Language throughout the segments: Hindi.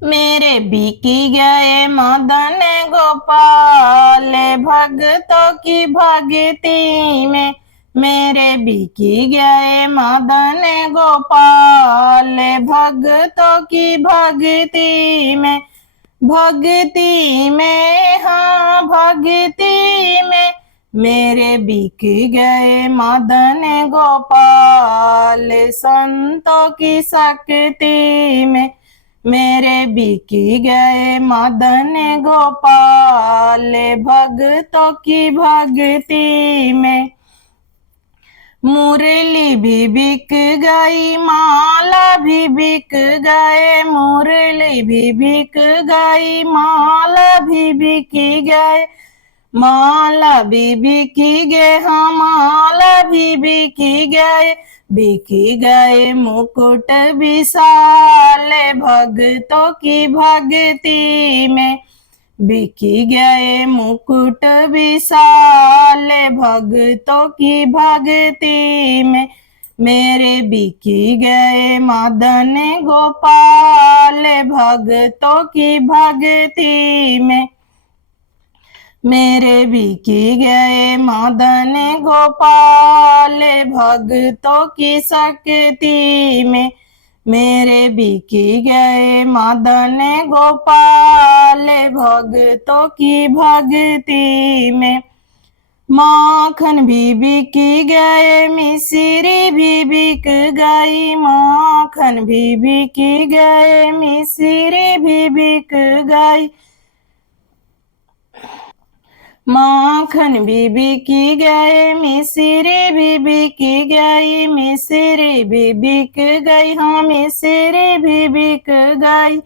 मेरे बिकी गए मदन गोपाल भक्तों की भक्ति में। मेरे बिकी गए मदन गोपाल भक्तों की भक्ति में। भक्ति में हाँ भक्ति में मेरे बिक गए मदन गोपाल संतों की शक्ति में। मेरे बिकी गए मदन गोपाल भक्तों की भक्ति में। मुरली भी बिक गई माला भी बिक गए। मुरली भी बिक गई माला भी बिकी गए। माला भी बिकी गए हाँ माला भी बिकी गए। बिकी गए मुकुट विशाल भक्तों की भक्ति में। बिकी गए मुकुट विशाल भक्तों की भक्ति में। मेरे बिकी गए मदन गोपाल भक्तों की भक्ति में। मेरे बिकी गए मदन गोपाल भक्तों की शक्ति में। मेरे बिकी गए मदन गोपाल भक्तों की भक्ति में। माखन भी बिकी गए मिश्री भी बिक गई। माखन भी बिकी गए मिश्री भी बिक गई। माखन भी बिकी गए मिश्री भी बिकी गई। मिश्री भी बिक गई हाँ मिश्री भी बिक गई।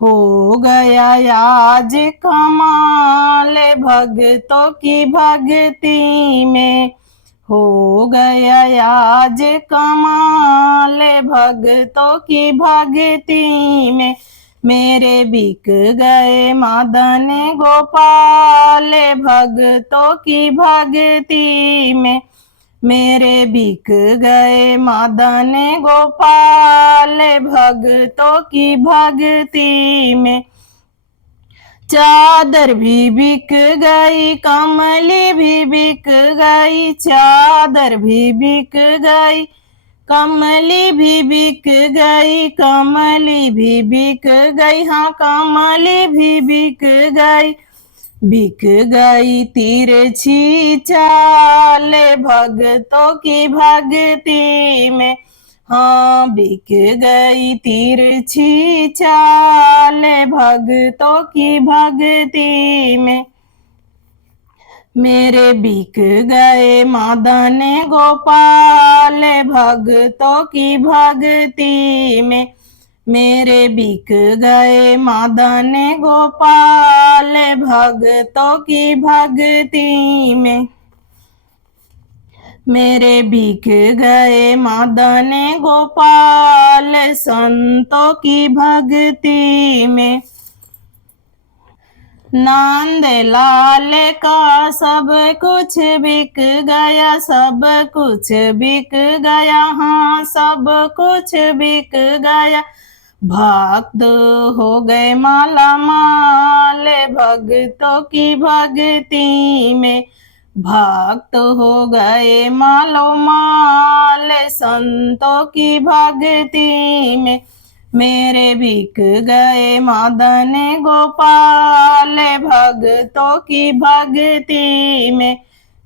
हो गया आज कमाल भक्तों की भक्ति में। हो गया आज कमाल भक्तों की भक्ति में। मेरे बिक गए मदन गोपाल भक्तों की भक्ति में। मेरे बिक गए मदन गोपाल भक्तों की भक्ति में। चादर भी बिक गई कमली भी बिक गई। चादर भी बिक गई कमली भी बिक गई। कमली भी बिक गई हाँ कमली भी बिक गई। बिक गई तिरछी चाल भक्तों की भक्ति में। हाँ बिक गई तिरछी चाल भक्तों की भक्ति में। मेरे बिक गए मदन गोपाल भक्तों की भक्ति में। मेरे बिक गए मदन गोपाल भक्तों की भक्ति में। मेरे बिक गए मदन गोपाल संतों की भक्ति में। नंद लाल का सब कुछ बिक गया। सब कुछ बिक गया हाँ सब कुछ बिक गया। भक्त हो गए माला माल भक्तों की भक्ति में। भक्त हो गए मालो माल संतों की भक्ति में। मेरे बिक गए मदन गोपाल भक्तों की भक्ति में।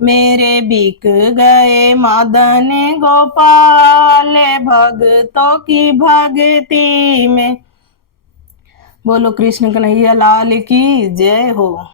मेरे बिक गए मदन गोपाल भक्तों की भक्ति में। बोलो कृष्ण कन्हैया लाल की जय हो।